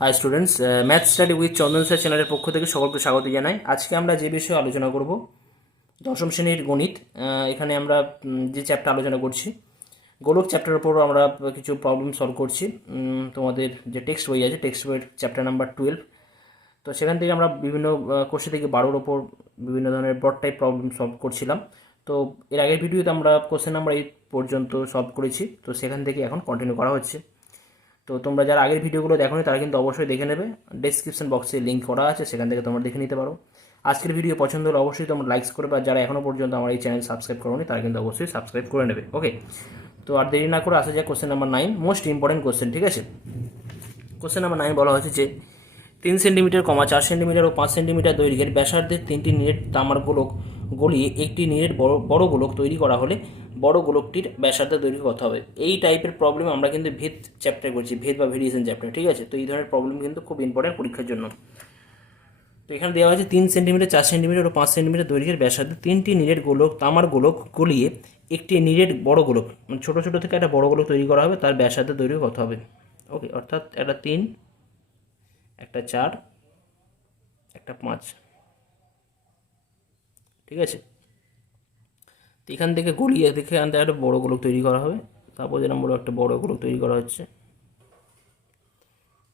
High students, math study with Chandan sir চ্যানেলের পক্ষ থেকে সকলকে স্বাগত জানাই। আজকে আমরা যে বিষয়ে আলোচনা করব দশম শ্রেণীর গণিত। এখানে আমরা যে চ্যাপ্টার আলোচনা করছি গোলক চ্যাপ্টারের উপর আমরা কিছু প্রবলেম সলভ করছি। তোমাদের যে টেক্সট বই আছে, টেক্সট বইয়ের চ্যাপ্টার নাম্বার 12। তো সেখান থেকে আমরা বিভিন্ন কোশ্চেন থেকে 12-র ওপর বিভিন্ন ধরনের ব্রড টাইপ প্রবলেম সলভ করছিলাম। তো এর আগের ভিডিওতে আমরা কোশ্চেন নাম্বার 8 পর্যন্ত সলভ করেছি, তো সেখান থেকে এখন কন্টিনিউ করা হচ্ছে। তো তোমরা যারা আগের ভিডিওগুলো দেখোনি তারা কিন্তু অবশ্যই দেখে নেবে, ডেসক্রিপশন বক্সে লিঙ্ক করা আছে, সেখান থেকে তোমরা দেখে নিতে পারো। আজকের ভিডিও পছন্দ হলে অবশ্যই তোমরা লাইকস করবে, আর যারা এখনও পর্যন্ত আমার এই চ্যানেল সাবস্ক্রাইব করোনি তারা কিন্তু অবশ্যই সাবস্ক্রাইব করে নেবে। ওকে, তো আর দেরি না করে আসা যায় question number 9, most important question. ঠিক আছে, কোশ্চেন নাম্বার 9 বলা হয়েছে যে 3 সেন্টিমিটার, 4 সেন্টিমিটার ও 5 সেন্টিমিটার দৈর্ঘ্যের ব্যাসার্ধের 3টি নিরেট তামার গোলক গলিয়ে একটি নিরেট বড় গোলক তৈরি করা হলে বড় গোলকটির ব্যাসার্ধের দৈর্ঘ্য কত হবে। এই টাইপের প্রবলেম আমরা কিন্তু ভেদ চ্যাপ্টার করছি, ভেদ বা ভেরিয়েশন চ্যাপ্টার। ঠিক আছে, তো এই ধরনের প্রবলেম কিন্তু খুব ইম্পর্টেন্ট পরীক্ষার জন্য। তো এখানে দেওয়া হয়েছে 3 সেন্টিমিটার, 4 সেন্টিমিটার ও 5 সেন্টিমিটার দৈর্ঘ্যের ব্যাসার্ধে 3টি নিরেট গোলক তামার গোলক গলিয়ে একটি নিরেট বড় গোলক, মানে ছোটো ছোটো থেকে একটা বড় গোলক তৈরি করা হবে, তার ব্যাসার্ধের দৈর্ঘ্য কত হবে। ওকে, অর্থাৎ একটা 3, একটা 4, একটা 5। ঠিক আছে, তো এখান থেকে গলিয়ে দেখে আনতে একটা বড় গোলক তৈরি করা হবে। তারপর যেরকম বড় একটা বড় গোলক তৈরি করা হচ্ছে।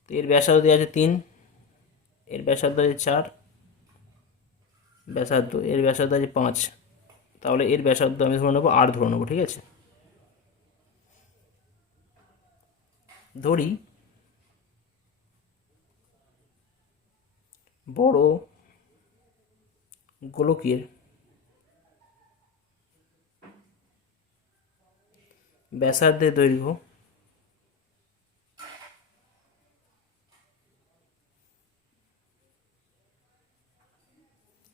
তো এর ব্যাসার্ধ দেওয়া আছে 3, এর ব্যাসার্ধ আছে 4 ব্যাসার্ধ, এর ব্যাসার্ধ আছে 5। তাহলে এর ব্যাসার্ধ আমি ধরে নেবো 8 ধরে নেবো। ঠিক আছে, ধরি বড় গোলকের ব্যাসার্ধের দৈর্ঘ্য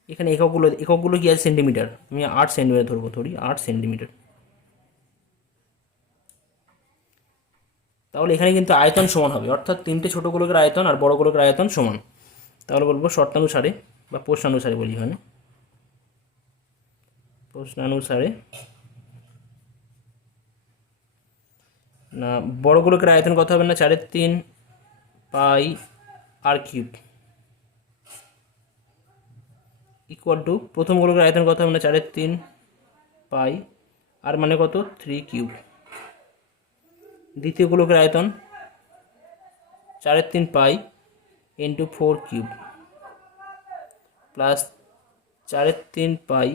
এখানে এককগুলো কি আছে, সেন্টিমিটার। আমি 8 সেন্টিমিটার ধরবো, ধরি 8 সেন্টিমিটার। তাহলে এখানে কিন্তু আয়তন সমান হবে, অর্থাৎ 3টে ছোটো গোলকের আয়তন আর বড় গোলকের আয়তন সমান। তাহলে বলবো শর্তানুসারে বা প্রশ্নানুসারে বলি, এখানে প্রশ্নানুসারে না, বড় গোলকের আয়তন কত হবে না, 4/3 পাই আর কিউব ইকুয়াল টু প্রথম গোলকের আয়তন কত হবে না, 4/3 পাই আর মানে কত 3 কিউব। দ্বিতীয় গোলকের আয়তন 4/3 pi into 4 cube plus 4/3 pi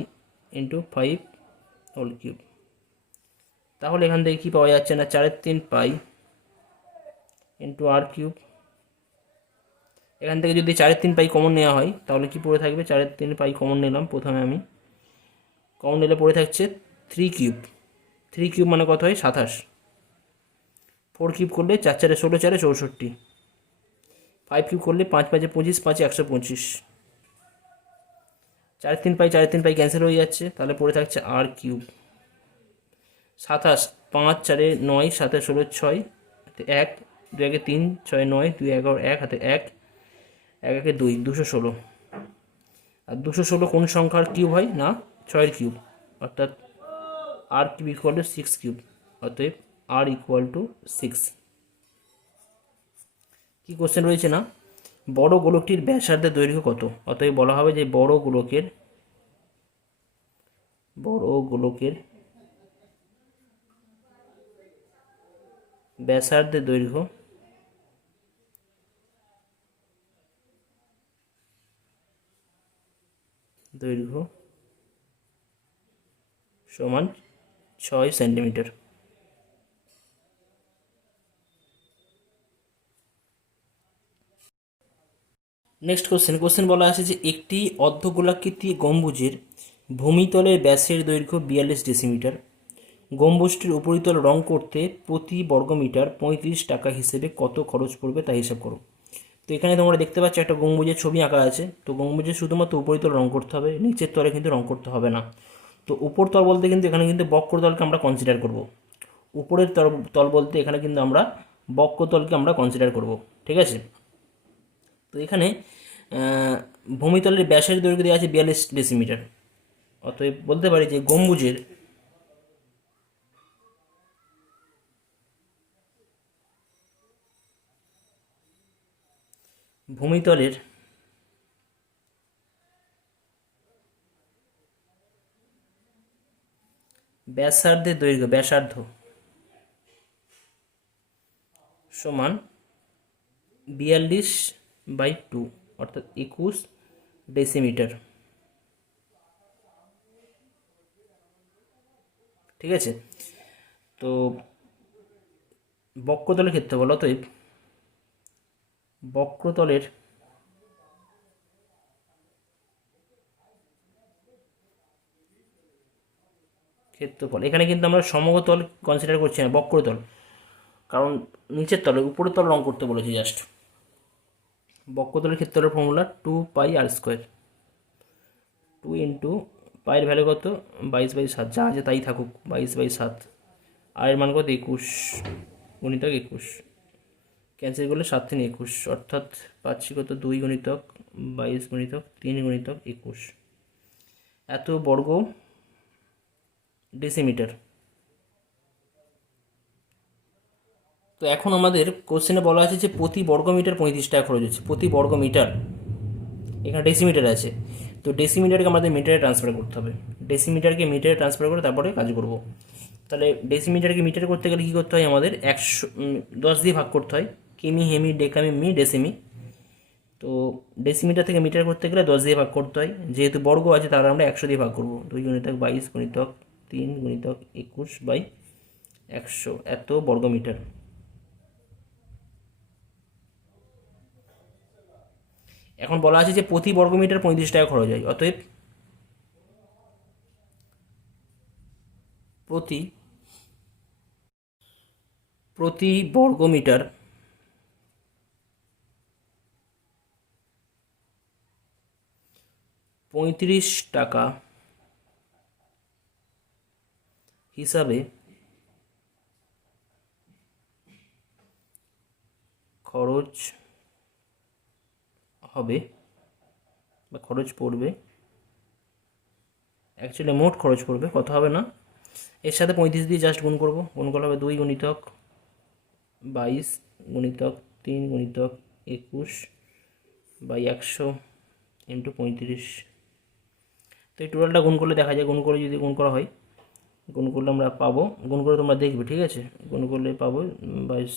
into 5 whole cube. তাহলে এখান থেকে কী পাওয়া যাচ্ছে না, 4/3 পাই ইন্টু আর কিউব। এখান থেকে যদি 4/3 পাই কমন নেওয়া হয় তাহলে কি পড়ে থাকবে, 4/3 পাই কমন নিলাম, প্রথমে আমি কমন নিলে পড়ে থাকছে 3 কিউব। 3 কিউব মানে কত হয়, 27। 4 কিউব করলে 4×4 = 16, 4 = 64। 5 কিউব করলে 5×5 = 25, 5 × 125। 4/3 পাই 4/3 পাই ক্যান্সেল হয়ে যাচ্ছে, তাহলে পড়ে থাকছে আর কিউব। 27, 5 4 9, 7 16 6, 1 2 1 3 6 9 2 11 1 হাতে 1 1 1 2 216। আর 216 কোন সংখ্যার কিউব হয় না, 6-এর কিউব, অর্থাৎ আর কিউব ইকুয়াল টু 6 কিউব। অতএব আর ইকুয়াল টু 6। কী কোশ্চেন রয়েছে না, বড় গোলকটির ব্যাসার্ধের দৈর্ঘ্য কত। অতএব বলা হবে যে বড় গোলকের ব্যাসার্ধের দৈর্ঘ্য সমান 6 সেন্টিমিটার। নেক্সট কোশ্চেন বলা আছে যে একটি অর্ধগোলাকৃতি গম্বুজের ভূমিতলের ব্যাসের দৈর্ঘ্য 42 ডেসিমিটার। গম্বুজটির উপরিতল রং করতে প্রতি বর্গমিটার 35 টাকা হিসেবে কত খরচ পড়বে তা হিসাব করো। তো এখানে তোমরা দেখতে পাচ্ছ একটা গম্বুজের ছবি আঁকা আছে। তো গম্বুজের শুধুমাত্র উপরিতল রং করতে হবে, নিচের তলে কিন্তু রং করতে হবে না। তো উপরতল বলতে কিন্তু এখানে কিন্তু বক্রতলকে আমরা কনসিডার করব। উপরের তল বলতে এখানে কিন্তু আমরা বক্রতলকে আমরা কনসিডার করব। ঠিক আছে, তো এখানে ভূমিতলের ব্যাসের দৈর্ঘ্য দেওয়া আছে 42 ডেসিমিটার। অতএব বলতে পারি যে গম্বুজের ভূমিতলের ব্যাসার্ধের দৈর্ঘ্য ব্যাসার্ধ সমান 42/2 অর্থাৎ 21 ডেসিমিটার। ঠিক আছে, তো বক্রতলের ক্ষেত্রফল, অতএব বক্রতলের ক্ষেত্রফল, এখানে কিন্তু আমরা সমতল কনসিডার করছি না, বক্রতল, কারণ নিচের তলে উপরের তল রং করতে বলেছি জাস্ট। বক্রতলের ক্ষেত্রফলের ফর্মুলা 2πr²। 2 ইন্টু পায়ের ভ্যালু কত, 22/7, যা আছে তাই থাকুক, 22/7। আর এর মান কত, 21 গুণিতক 21, ক্যান্সেল করলে 7 3 21, অর্থাৎ পাচ্ছি কত, 2 গুণিতক 22 গুণিতক 3 গুণিতক 21, এত বর্গ ডেসিমিটার। তো এখন আমাদের কোশ্চেনে বলা আছে যে প্রতি বর্গ মিটার 35 টাকা খরচ হচ্ছে। প্রতি বর্গ মিটার, এখানে ডেসিমিটার আছে, তো ডেসিমিটারকে আমাদের মিটারে ট্রান্সফার করতে হবে। ডেসিমিটারকে মিটারে ট্রান্সফার করে তারপরে কাজ করব। তাহলে ডেসিমিটারকে মিটারে করতে গেলে কী করতে হয়, আমাদের 10 দিয়ে ভাগ করতে হয়। কিমি, হেমি, ডেকামি, মি, ডেসিমি। তো ডেসিমিটার থেকে মিটার করতে গেলে 10 দিয়ে ভাগ করতে হয়। যেহেতু বর্গ আছে তাহলে আমরা 100 দিয়ে ভাগ করবো। 2 গুণিতক 22 গুণিতক 3 গুণিতক 21/100, এত বর্গ মিটার। এখন বলা আছে যে প্রতি বর্গ মিটার 35 টাকা খরচ হয়, অতএব প্রতি বর্গ মিটার 35 টাকা হিসাবে খরচ হবে বা খরচ পড়বে। অ্যাকচুয়ালি মোট খরচ পড়বে, কত হবে না, এর সাথে 35 দিয়ে জাস্ট গুণ করব। গুণ করলে হবে 2 গুণিতক 22 গুণিতক 3 গুণিতক 21/100 ইন্টু 35। তো এই টোটালটা গুণ করলে দেখা যায়, গুণ করে যদি গুণ করা হয়, গুণ করলে আমরা পাবো, গুণ করে তোমরা দেখবে, ঠিক আছে, গুণ করলে পাবো 22।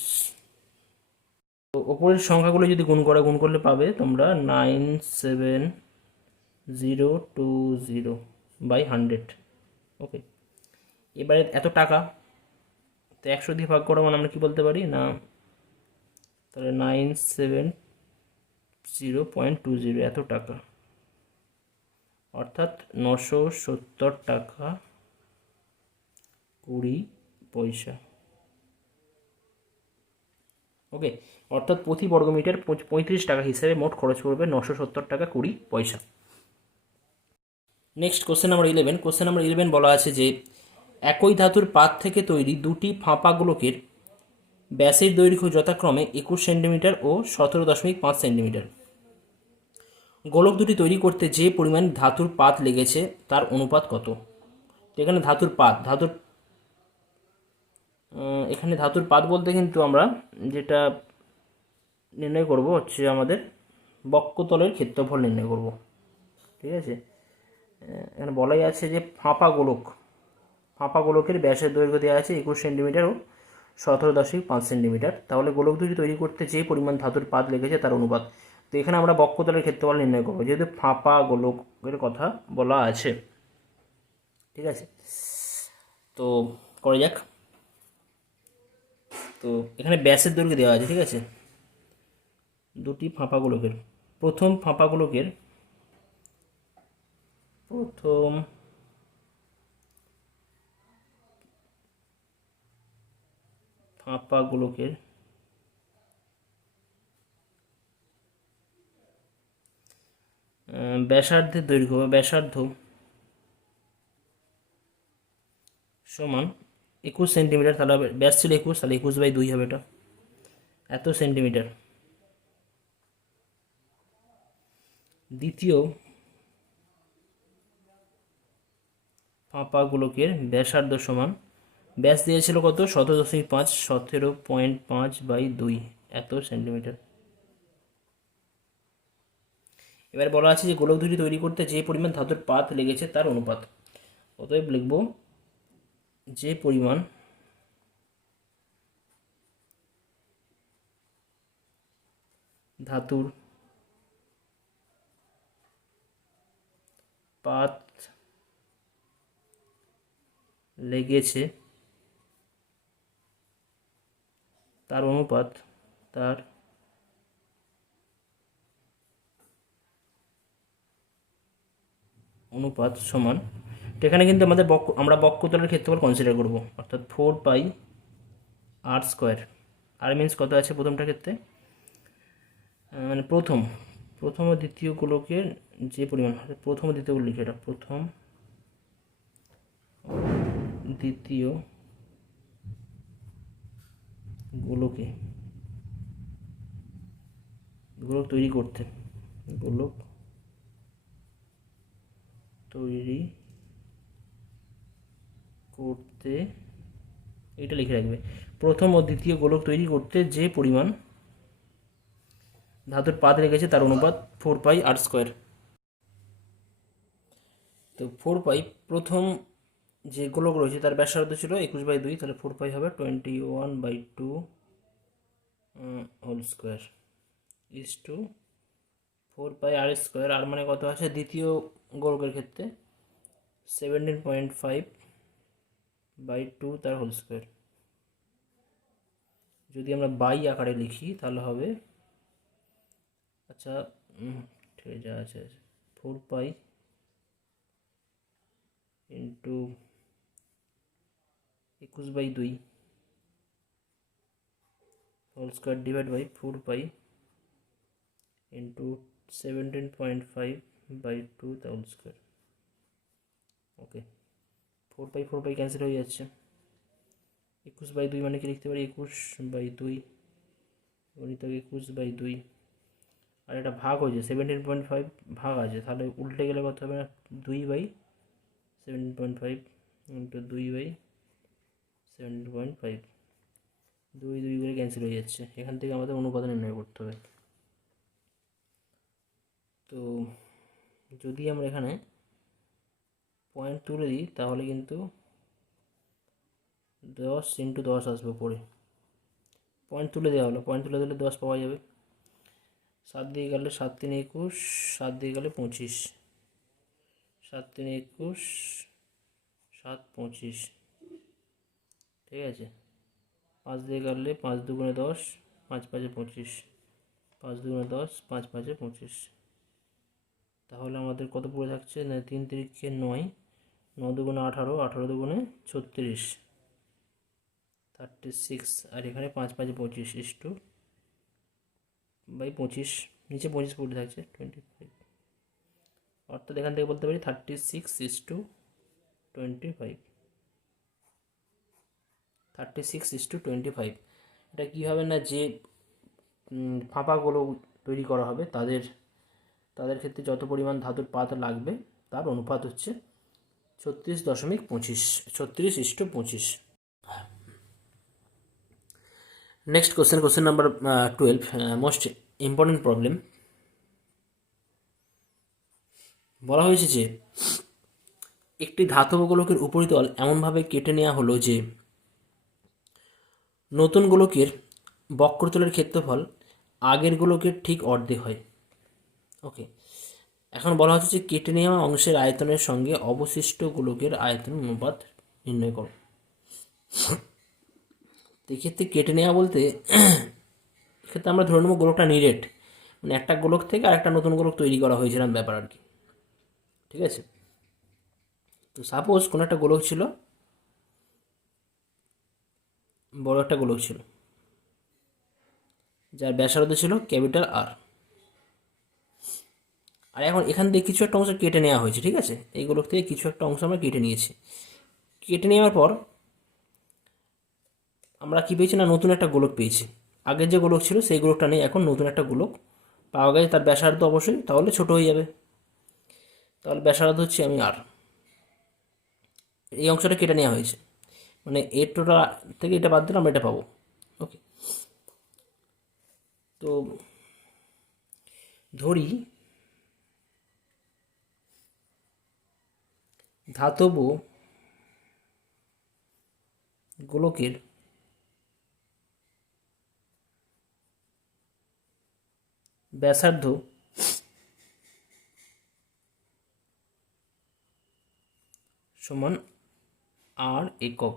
তো ওপরের সংখ্যাগুলো যদি গুণ করলে পাবে তোমরা 97020/100। ওকে, এবারে এত টাকা, তো 100 দিয়ে ভাগ করা মানে আমরা কি বলতে পারি না, তাহলে 970.20 এত টাকা, অর্থাৎ 970 টাকা 20 পয়সা। ওকে, অর্থাৎ প্রতি বর্গমিটার 35 টাকা হিসেবে মোট খরচ পড়বে 970 টাকা 20 পয়সা। Next question number 11। Question number 11 বলা আছে যে একই ধাতুর পাত থেকে তৈরি দুটি ফাঁপা গোলকের ব্যাসের দৈর্ঘ্য যথাক্রমে 21 সেন্টিমিটার ও 17.5 সেন্টিমিটার। গোলক দুটি তৈরি করতে যে পরিমাণ ধাতুর পাত লেগেছে তার অনুপাত কত? এখানে ধাতুর পাত বলতে কিন্তু আমরা যেটা নির্ণয় করব হচ্ছে আমাদের বক্রতলের ক্ষেত্রফল নির্ণয় করব। ঠিক আছে, এখানে বলাই আছে যে ফাঁপা গোলকের ব্যাসের দৈর্ঘ্য দেওয়া আছে 21 সেন্টিমিটার ও 17.5 সেন্টিমিটার। তাহলে গোলক দুটি তৈরি করতে যে পরিমাণ ধাতুর পাত লেগেছে তার অনুপাত। তো এখানে আমরা বক্রতলের ক্ষেত্রফল নির্ণয় করবো, যেহেতু ফাঁপা গোলকের কথা বলা আছে। ঠিক আছে, তো করা যাক। তো এখানে ব্যাসের দৈর্ঘ্য দেওয়া আছে, ঠিক আছে, দুটি ফাঁপা গোলকের। প্রথম ফাঁপা গোলকের ব্যাসার্ধের দৈর্ঘ্য বা ব্যাসার্ধ সমান 21 সেন্টিমিটার। তাহলে ব্যাস ছিল 21, তাহলে 21/2 হবে, এটা এত সেন্টিমিটার। দ্বিতীয় ফাঁপা গোলকের ব্যাসার্ধ সমান, ব্যাস দিয়েছিল কত, 17.5, 17.5/2 এত সেন্টিমিটার। এবার বলা আছে যে গোলক দুটি তৈরি করতে যে পরিমাণ ধাতুর পাত লেগেছে তার অনুপাত। অতএব লিখব যে পরিমাণ ধাতুর পাত লেগেছে তার অনুপাত সমান। তো এখানে কিন্তু আমরা বক্রতলের ক্ষেত্রফল কনসিডার করব, অর্থাৎ 4πr²। আর মিন্স কত আছে প্রথমটার ক্ষেত্রে, মানে প্রথম ও দ্বিতীয় গোলকের যে পরিমাণ, প্রথম ও দ্বিতীয় লিখে, এটা প্রথম দ্বিতীয় গোলক তৈরি করতে এটা লিখে রাখবে, প্রথম ও দ্বিতীয় গোলক তৈরি করতে যে পরিমাণ ধাতুর পাত লেগেছে তার অনুপাত 4πr²। তো 4π, প্রথম যে গোলক রয়েছে তার ব্যাসার্ধ ছিল 21/2, তাহলে 4π হবে 21/2 whole square is to 4πr²। আর মানে কত আছে দ্বিতীয় গোলকের ক্ষেত্রে 17.5/2 তার হোল স্কোয়ার। যদি আমরা বাই আকারে লিখি তাহলে হবে, আচ্ছা যা আছে 4π into 21/2 whole square divide by 4π into 17.5/2 তা হোল স্কোয়ার। ওকে, 4π ক্যান্সেল হয়ে যাচ্ছে। 21/2 মানে কি লিখতে পারি, 21/2 গণিত 21/2, আর এটা ভাগ হয়েছে 17.5 ভাগ আছে, তাহলে উল্টে গেলে কত হবে না 2/17.5 ইন্টু 2/17.5, 2 করে ক্যান্সেল হয়ে যাচ্ছে। এখান থেকে আমাদের অনুপাত নির্ণয় করতে হবে। তো যদি আমরা এখানে পয়েন্ট তুলে দিই তাহলে কিন্তু 10 × 10 আসবে পরে, পয়েন্ট তুলে দেওয়া হলো, পয়েন্ট তুলে দিলে 10 পাওয়া যাবে। 7 দিয়ে গেলে 7 × 3 = 21, 7 দিয়ে গেলে 25, 7 × 3 = 21, 7 25, ঠিক আছে। 5 দিয়ে গেলে 5 × 2 = 10, 5 × 5 = 25, 5 × 2 = 10, 5 × 5 = 25। তাহলে আমাদের কত পড়ে থাকছে না 3 × 3 = 9, 9 × 2 = 18, 18 × 2 = 36, 36। আর এখানে 5 × 5 = 25 ইজ টু বাই 25, নিচে 25 পড়ে থাকছে 25, অর্থাৎ এখান থেকে বলতে পারি 36:25, 36:25। এটা কী হবে না, যে ফাঁপাগুলো তৈরি করা হবে তাদের ক্ষেত্রে যত পরিমাণ ধাতুর পাত লাগবে তার অনুপাত হচ্ছে 36:25। Next question number 12, most important problem. বলা হয়েছে যে একটি ধাতব গোলকের উপরিতল এমনভাবে কেটে নেওয়া হলো যে নতুন গোলকের বক্রতলের ক্ষেত্রফল আগের গোলকের ঠিক অর্ধেক হয়। ওকে, এখন বলা হচ্ছে যে কেটে নেওয়া অংশের আয়তনের সঙ্গে অবশিষ্ট গোলকের আয়তন অনুপাত নির্ণয় করো। এক্ষেত্রে কেটে নেওয়া বলতে এক্ষেত্রে আমরা ধরে নেব গোলকটা নিরেট, মানে একটা গোলক থেকে আর একটা নতুন গোলক তৈরি করা হয়েছে এরকম ব্যাপার আর কি, ঠিক আছে। তো সাপোজ কোনো একটা গোলক ছিল, বড় একটা গোলক ছিল যার ব্যাসার্ধ ছিল ক্যাপিটাল আর, আর এখন এখান থেকে কিছু একটা অংশ কেটে নেওয়া হয়েছে, ঠিক আছে। এই গোলক থেকে কিছু একটা অংশ আমরা কেটে নিয়েছি। কেটে নেওয়ার পর আমরা কী পেয়েছি না নতুন একটা গোলক পেয়েছি। আগের যে গোলক ছিল সেই গোলকটা নেই, এখন নতুন একটা গোলক পাওয়া গেছে, তার ব্যাসার্ধ অবশ্যই তাহলে ছোট হয়ে যাবে, তাহলে ব্যাসার্ধ হচ্ছে আমি আর, এই অংশটা কেটে নেওয়া হয়েছে, মানে এরটা থেকে এটা বাদ দিলে আমরা এটা পাবো। ওকে, তো ধরি ধাতব গোলকের ব্যাসার্ধ সমান আর একক।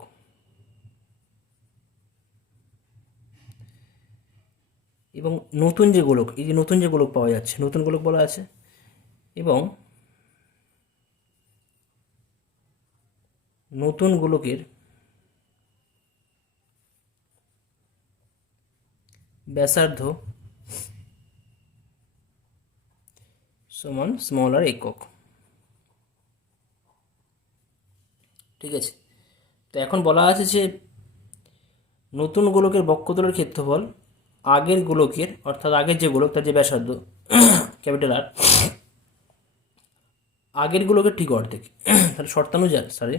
এবং নতুন যে গোলক, এই যে নতুন যে গোলক পাওয়া যাচ্ছে, নতুন গোলক বলা আছে, এবং নতুন গোলকের ব্যাসার্ধ সমান স্মল আর একক। ঠিক আছে, তো এখন বলা আছে যে নতুন গোলকের বক্ষতলের ক্ষেত্রফল আগের গোলকের, অর্থাৎ আগের যে গোলক তার যে ব্যাসার্ধ ক্যাপিটাল আর, আগের গোলকের ঠিক অর্ধেক। তাহলে শর্তানুসারে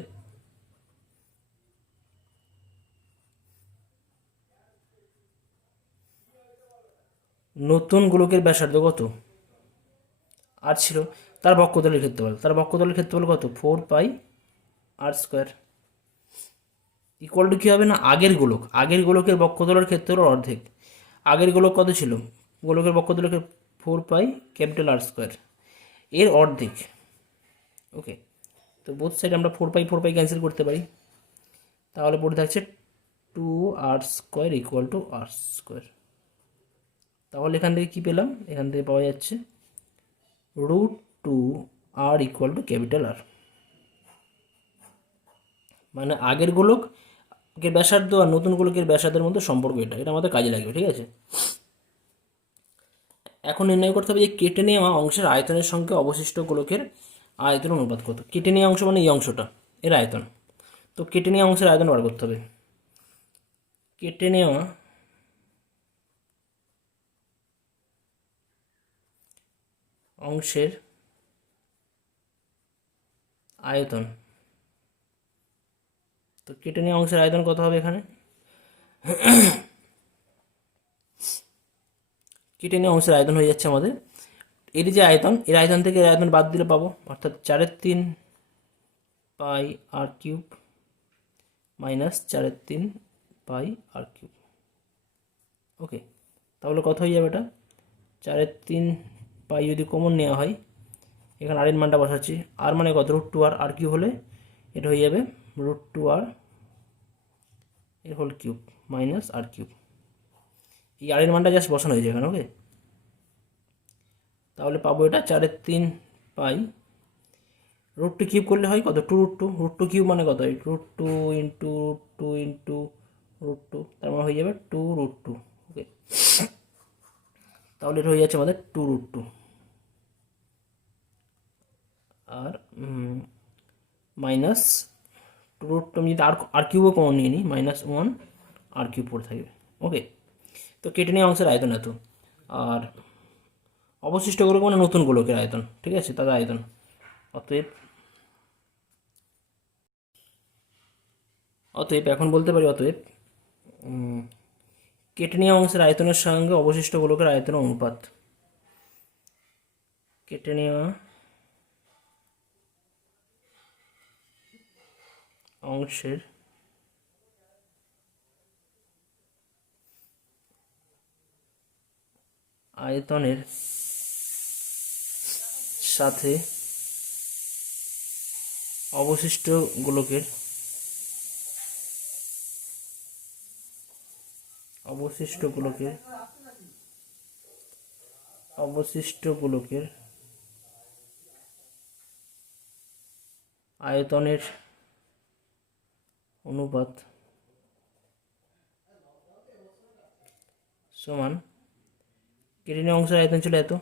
নতুন গোলকের ব্যাসার্ধ কত, আর ছিল, তার বক্ষতলের ক্ষেত্রফল, তার বক্ষতলের ক্ষেত্রফল কত, 4 পাই আর স্কোয়ার, ইকুয়াল টু কী হবে না, আগের গোলক, আগের গোলকের বক্ষতলের ক্ষেত্রফল অর্ধেক। আগের গোলক কত ছিল, গোলকের বক্ষতলের 4 পাই ক্যাপিটাল আর স্কোয়ার, এর অর্ধেক। ওকে, তো বোথ সাইড আমরা 4 পাই ক্যান্সেল করতে পারি, তাহলে পড়ে থাকছে 2r² ইকুয়াল টু r²। তাহলে এখান থেকে কী পেলাম, এখান থেকে পাওয়া যাচ্ছে √2r ইকুয়াল টু ক্যাপিটাল আর। মানে আগের গোলকের ব্যাসার্ধ আর নতুন গোলকের ব্যাসার্ধের মধ্যে সম্পর্ক, এটা আমাদের কাজে লাগবে। ঠিক আছে, এখন নির্ণয় করতে হবে যে কেটে নেওয়া অংশের আয়তনের সঙ্গে অবশিষ্ট গোলকের আয়তন অনুপাত কত। কেটে নেওয়া অংশ মানে এই অংশটা, এর আয়তন। তো কেটে নেওয়া অংশের আয়তন বার করতে হবে। কেটে নেওয়া অংশের আয়তন, তো কেটে নেওয়া অংশের আয়তন কত হবে, এখানে কেটে নেওয়া অংশের আয়তন হয়ে যাচ্ছে আমাদের, এর যে আয়তন, এর আয়তন থেকে এর আয়তন বাদ দিলে পাবো, অর্থাৎ 4/3πr³ মাইনাস 4/3πr³। ওকে, তাহলে কত হয়ে যাবে এটা, 4/3π যদি কমন নেওয়া হয়, এখানে আর এর মানটা বসাচ্ছি, আর মানে কত, √2r, r³ হলে এটা হয়ে যাবে √2r এর হোল কিউব মাইনাস r³। এই আর এর মানটা জাস্ট বসানো হয়েছে এখানে। ওকে, তাহলে পাবো এটা 4/3π, √2 কিউব করলে হয় কত, 2√2, √2 কিউব মানে কত, √2 ইন্টু √2 ইন্টু √2, তার মানে হয়ে যাবে 2√2। ওকে, তাহলে এটা হয়ে যাচ্ছে আমাদের 2√2, আর মাইনাস 2√2, আমি যদি আর কিউবও কমন নিয়ে নিই, -1 r³ পড়ে থাকবে। ওকে, তো কেটে নেওয়া অংশের আয়তন এত, আর অবশিষ্ট গোলক মানে নতুন গোলকের আয়তন। ঠিক আছে, তাদের আয়তন, অতএব এখন বলতে পারি, অতএব কেটে নেওয়া অংশের আয়তনের সঙ্গে অবশিষ্ট গোলকের আয়তনের অনুপাত, কেটে নেওয়া অংশের আয়তনের সাথে অবশিষ্ট গোলকের আয়তনের অনুপাত সমান, কেটে নেওয়া অংশের আয়তন ছিল এত,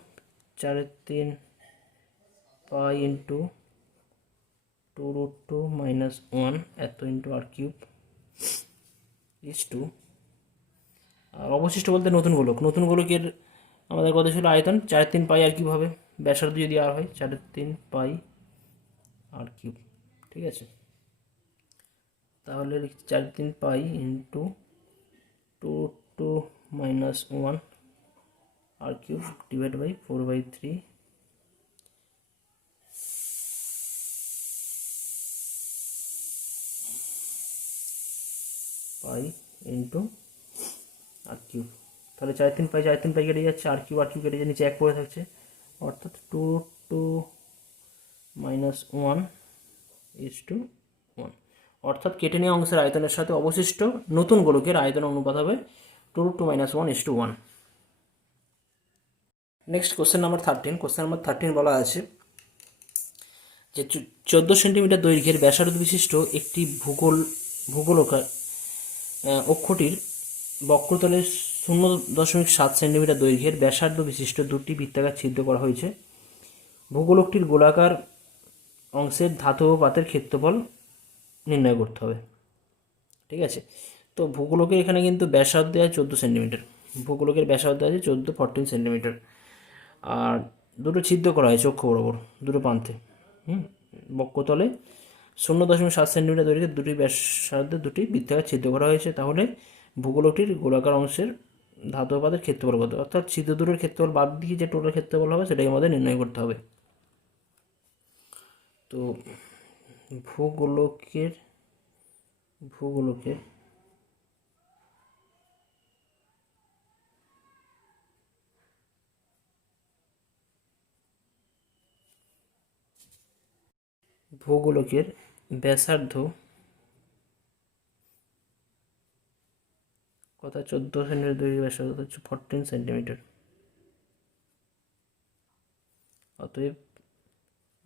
4/3π ইন্টু 2√2 -1 এত ইন্টু r³ ইস টু, আর অবশিষ্ট বলতে নতুন গোলকের আমাদের কত ছিল আয়তন, 4/3π r³ হবে, ব্যাসার্ধ যদি আর হয় 4/3π r³। ঠিক আছে, তাহলে 4/3π into 2√2 -1 r³ divide by 4/3 pi into r cube. তাহলে 4 3 পাই কেটে যাচ্ছে, আর কিউব কেটে যাচ্ছে, নিচে 1 পড়ে থাকছে, অর্থাৎ 2 - 1 1, অর্থাৎ কেটে নেওয়া অংশের আয়তনের সাথে অবশিষ্ট নতুন গোলকের আয়তন অনুপাত হবে 2 - 1 নেক্সট কোশ্চেন নাম্বার 13 বলা আছে যে 14 সেন্টিমিটার দৈর্ঘ্যের ব্যাসার্ধ বিশিষ্ট একটি ভূগোলকার অক্ষটির বক্রতলের 0.7 সেন্টিমিটার দৈর্ঘ্যের ব্যাসার্ধ বিশিষ্ট দুটি বৃত্তাকার ছিদ্র করা হয়েছে। ভূগোলকটির গোলাকার অংশের ধাতব পাতের ক্ষেত্রফল নির্ণয় করতে হবে। ঠিক আছে, তো ভূগোলকের এখানে কিন্তু ব্যাসার্ধ দেওয়া 14 সেন্টিমিটার, ভূগোলকের ব্যাসার্ধ আছে 14 সেন্টিমিটার, আর দুটো ছিদ্র করা হয়েছে অক্ষ বরাবর দুটো প্রান্তে। বক্ষতলে 0.7 সেন্টিমিটার দৈর্ঘ্যের দুটি ব্যাসার্ধের দুটি বৃত্তাকার ছিদ্র করা হয়েছে। তাহলে ভূগোলকটির গোলাকার অংশের ধাতব পাতের ক্ষেত্রফল কত, অর্থাৎ ছিদ্র দুটোর ক্ষেত্রফল বাদ দিয়ে যে টোটাল ক্ষেত্রফল হবে সেটাই আমাদের নির্ণয় করতে হবে। তো ভূগোলকের ব্যাসার্ধ কত, 14 সেন্টিমিটার দৈর্ঘ্যের ব্যাসার্ধ হচ্ছে 14 সেন্টিমিটার। অতএব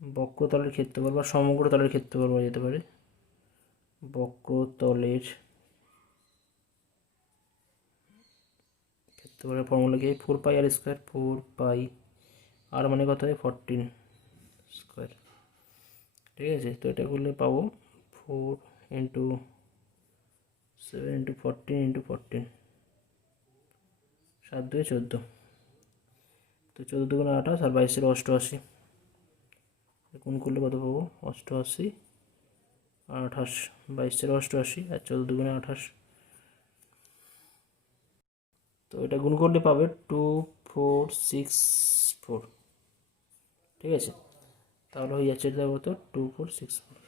বক্রতলের ক্ষেত্রফল বা সমগ্র তলের ক্ষেত্রফল বলা যেতে পারে, বক্রতলের ক্ষেত্রফলের ফর্মুলা কি, 4 পাই আর স্কোয়ার, 4 পাই আর মানে কত হয় 14 স্কোয়ার। ঠিক আছে, তো এটা করলে পাবো 4 ইন্টু 7 ইন্টু 14 ইন্টু 14, 7 2 14, তো 14 দুগুণে 28 আর 22 88, গুণ করলে কত পাবো 88 আর 28, 22 88 আর 14 দুগুণে 28, তো এটা গুণ করলে পাবে 2464। ঠিক আছে, তাহলে হয়ে যাচ্ছে এটা কত 2464।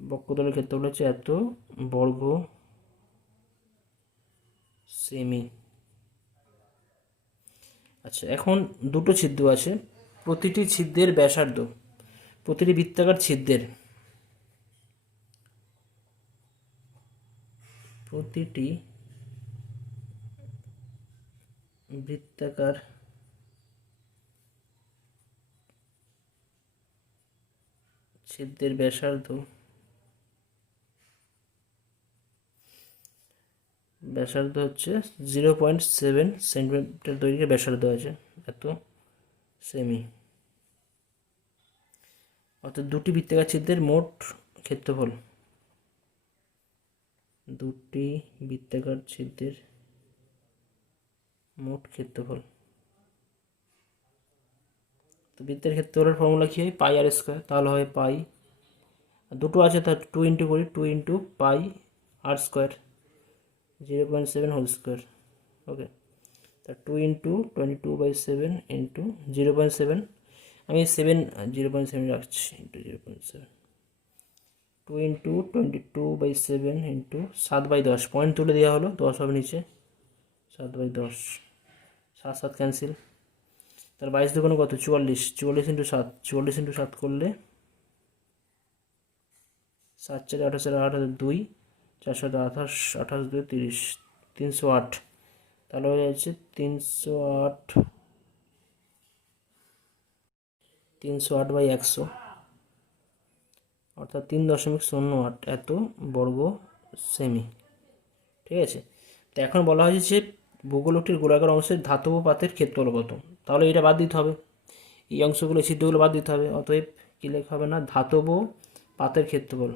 বক্রতলের ক্ষেত্রফল হচ্ছে এত বর্গ সেমি। আচ্ছা, এখন দুটো ছিদ্র আছে, প্রতিটি ছিদ্রের ব্যাসার্ধ, প্রতিটি বৃত্তাকার ছিদ্রের ব্যাসার্ধ হচ্ছে 0.7 সেন্টিমিটার দৈর্ঘ্যের ব্যাসার্ধ আছে এত সেমি, অর্থাৎ দুটি বৃত্তাকার ছিদ্রের মোট ক্ষেত্রফল, দুটি বৃত্তাকার ছিদ্রের মোট ক্ষেত্রফল। তো বৃত্তের ক্ষেত্রফলের ফর্মুলা কি হয়, পাই আর স্কোয়ার, তাহলে হয় পাই, দুটো আছে তার 2 ইন্টু করি, 2 ইন্টু পাই আর স্কোয়ার 0.7 হোল স্কোয়ার। ওকে, তা 2 ইন্টু 22/7 ইন্টু 0.7, আমি 0.7 রাখছি ইন্টু 0.7, 2 ইন্টু 22/7 ইন্টু 7/10, পয়েন্ট তুলে দেওয়া হলো, 10 হবে নিচে, 7/10, 7 7 ক্যান্সেল, তার 22 দুগুণে কত 44, 44 ইন্টু 7, 44 ইন্টু 7 করলে 7 4 28 8 2, 4 7 28, 28 2 30, 308, তাহলে হয়ে যাচ্ছে 308/100, অর্থাৎ 3.08 এত বর্গ সেমি। ঠিক আছে, তো এখন বলা হয়েছে যে ভূগোলকটির গোলাকার অংশের ধাতব পাতের ক্ষেত্রফল কত, তাহলে এটা বাদ দিতে হবে, এই অংশগুলো ছিদ্রগুলো বাদ দিতে হবে, অতএব কী লেখা হবে না, ধাতব পাতের ক্ষেত্রফল,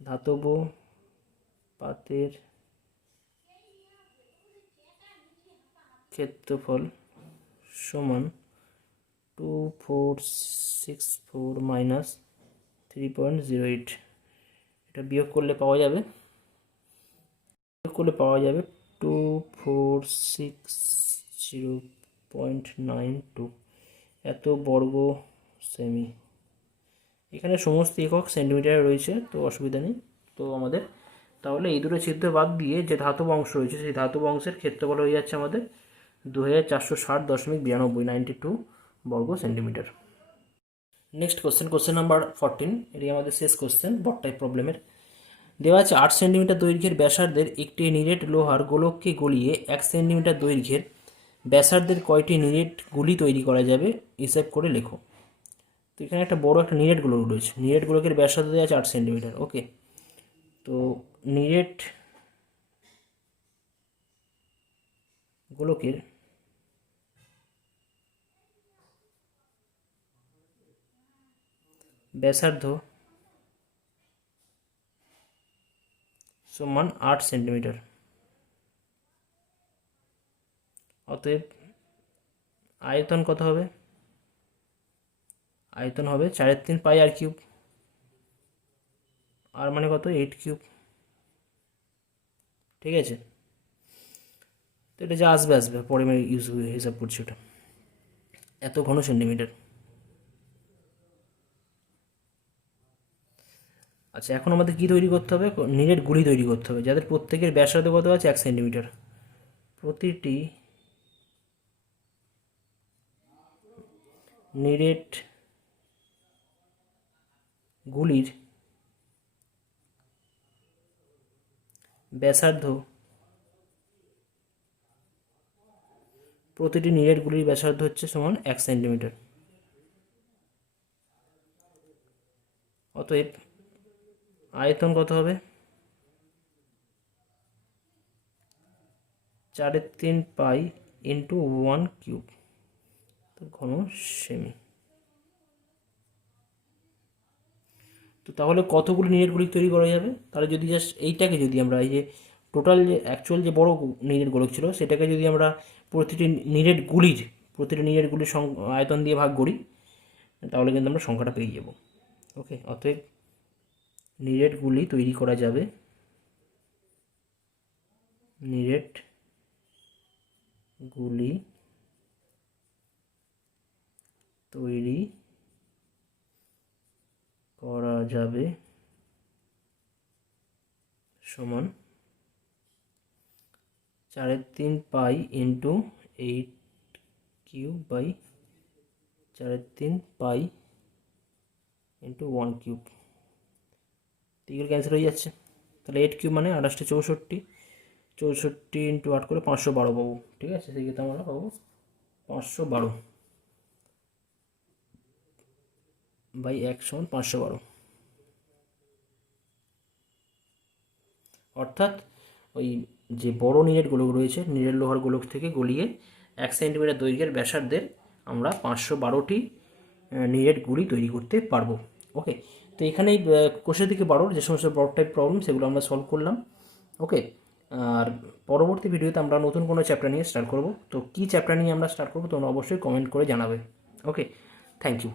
ধাতব পাতের ক্ষেত্রফল সমান 2464 মাইনাস 3.08, এটা বিয়োগ করলে পাওয়া যাবে 2460.92 এত বর্গ সেমি। এখানে সমস্ত একক সেন্টিমিটারে রয়েছে, তো অসুবিধা নেই। তো আমাদের তাহলে এই দুটো ছিদ্র বাদ দিয়ে যে ধাতব অংশ রয়েছে সেই ধাতব অংশের ক্ষেত্রফল হয়ে যাচ্ছে আমাদের 2460.92 92 বর্গ সেন্টিমিটার। নেক্সট কোশ্চেন নাম্বার 14, এটি আমাদের শেষ কোশ্চেন বট টাইপ প্রবলেমের। দেওয়া আছে 8 সেন্টিমিটার দৈর্ঘ্যের ব্যাসার্ধের একটি নিরেট লোহার গোলককে গলিয়ে 1 সেন্টিমিটার দৈর্ঘ্যের ব্যাসার্ধের কয়টি নিরেট গুলি তৈরি করা যাবে হিসাব করে লেখো। তো এখানে একটা বড় একটা নিরেট গোলক রয়েছে, নিরেট গোলকের ব্যাসার্ধ দেওয়া আছে 8 সেন্টিমিটার। ওকে, তো নিরেট গোলকের ব্যাসার্ধ সমান 8 সেন্টিমিটার। অতএব আয়তন কত হবে? আয়তন হবে 4/3 পাই আর কিউব। আর মানে কত? 8 কিউব। ঠিক আছে, তো এটা যা আসবে পরে আমি হিসাব করছি ওটা। এত ঘন সেন্টিমিটার। আচ্ছা, এখন আমাদের কি তৈরি করতে হবে? নিরেট গুলি তৈরি করতে হবে, যাদের প্রত্যেকের ব্যাসার্ধ কত আছে? 1 সেন্টিমিটার। প্রতিটি নিরেট গুলির ব্যাসার্ধ হচ্ছে সমান 1 সেন্টিমিটার। অতএব আয়তন কত হবে? 4/3 পাই ইন্টু 1 কিউব, তো ঘন সেমি। তো তাহলে কতগুলো নিরেট গোলক তৈরি করা যাবে? তাহলে যদি জাস্ট এইটাকে যদি আমরা এই যে টোটাল যে অ্যাকচুয়াল যে বড় নিরেট গোলক ছিল সেটাকে যদি আমরা প্রতিটি নিরেট গুলির আয়তন দিয়ে ভাগ করি, তাহলে কিন্তু আমরা সংখ্যাটা পেয়ে যাব। ওকে, অতএব নিরেট গুলি তৈরি করা যাবে, নিরেট গুলি তৈরি করা যাবে সমান 4/3 pi into 8 cube by 4/3 pi into 1 cube. এগুলো ক্যান্সেল হয়ে যাচ্ছে, তাহলে 8 কিউব মানে 28 64, 64 ইন্টু 8 করে 512 পাবো। ঠিক আছে, সেই ক্ষেত্রে আমরা পাবো 512 বাই 1 সমান 512। অর্থাৎ ওই যে বড় নিরেট গোলক রয়েছে, নিরেট লোহার গোলক থেকে গলিয়ে 1 সেন্টিমিটার দৈর্ঘ্যের ব্যাসার্ধের আমরা 512টি নিরেট গুলি তৈরি করতে পারবো। ওকে, তো এখানেই কোষের দিকে 12 যে সমস্ত বড় টাইপ প্রবলেম সেগুলো আমরা সলভ করলাম। ওকে, আর পরবর্তী ভিডিওতে আমরা নতুন কোনো চ্যাপ্টার নিয়ে স্টার্ট করব। তো কী চ্যাপ্টার নিয়ে আমরা স্টার্ট করবো তোমরা অবশ্যই কমেন্ট করে জানাবে। ওকে, থ্যাংক ইউ।